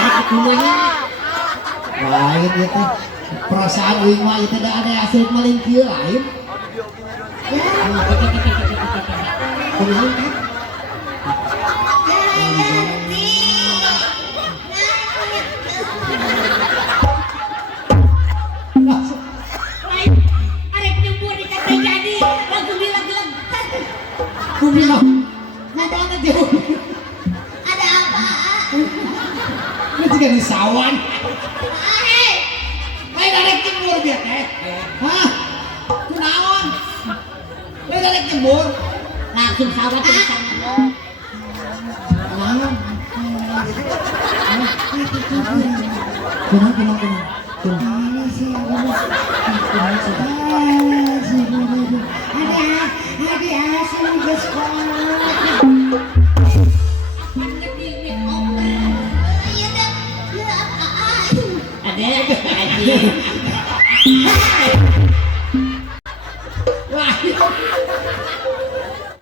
Rasa Kumanya lain ya teh perasaan uing mah itu ada hasil malin kieu lain kumaha teh arek nyembur di kata jadi langsung bilang-bilang kumaha mana jauh ada apa? ini juga di sawan Hei, lain arek nyembur dia teh hah kunaon lain arek nyembur langsung sawat di sana. kunaon Ada